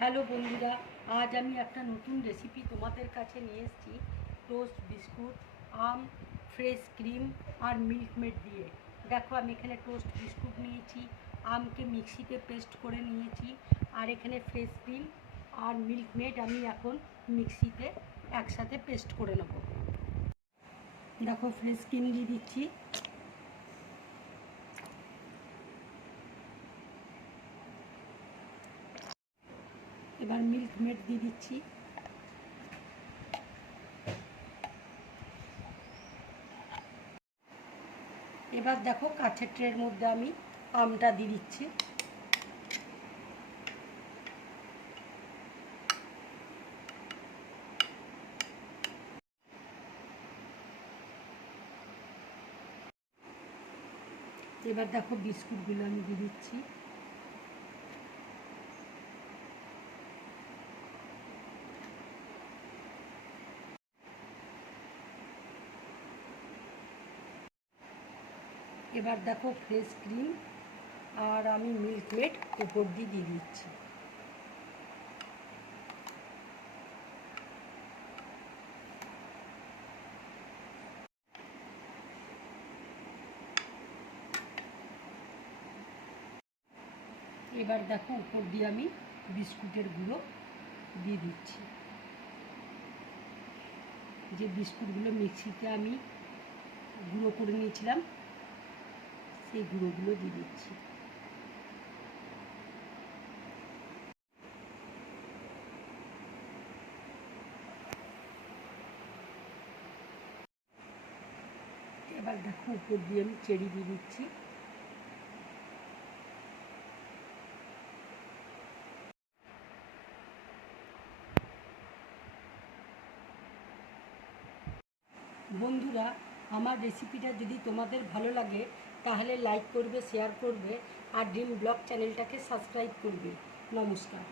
Hello বন্ধুরা, আজ আমি একটা নতুন রেসিপি তোমাদের কাছে নিয়ে এসেছি। টোস্ট বিস্কুট, আম, ফ্রেশ ক্রিম আর মিল্কমেড দিয়ে। দেখো, আমি এখানে টোস্ট বিস্কুট নিয়েছি, আমকে মিক্সিতে পেস্ট করে নিয়েছি, আর এখানে ফ্রেশ ক্রিম আর মিল্কমেড আমি এখন মিক্সিতে একসাথে পেস্ট করে নেব। দেখো, ফ্রেশ ক্রিম দিয়ে দিচ্ছি, এবার মিল্কমেড দিয়ে দিচ্ছি, এবার দেখো কাঁচের ট্রের মধ্যে আমি আমটা দিয়ে দিচ্ছি, এবার দেখো বিস্কুটগুলো আমি দিয়ে দিচ্ছি, এবার দেখো ফ্রেশ ক্রিম আর আমি মিল্কমেড উপর দিয়ে দিচ্ছি। এবার দেখো উপর দিয়ে আমি বিস্কুটের গুঁড়ো দিয়ে দিচ্ছি। যে বিস্কুটগুলো মিক্সিতে আমি গুঁড়ো করে নিয়েছিলাম সেই গুঁড়োগুলো দিয়ে দিচ্ছি। এবার দেখো উপর দিয়ে আমি চেরি দিয়ে দিচ্ছি। বন্ধুরা, আমার রেসিপিটা যদি তোমাদের ভালো লাগে তাহলে লাইক করবে, শেয়ার করবে আর ড্রিম ব্লগ চ্যানেলটাকে সাবস্ক্রাইব করবে। নমস্কার।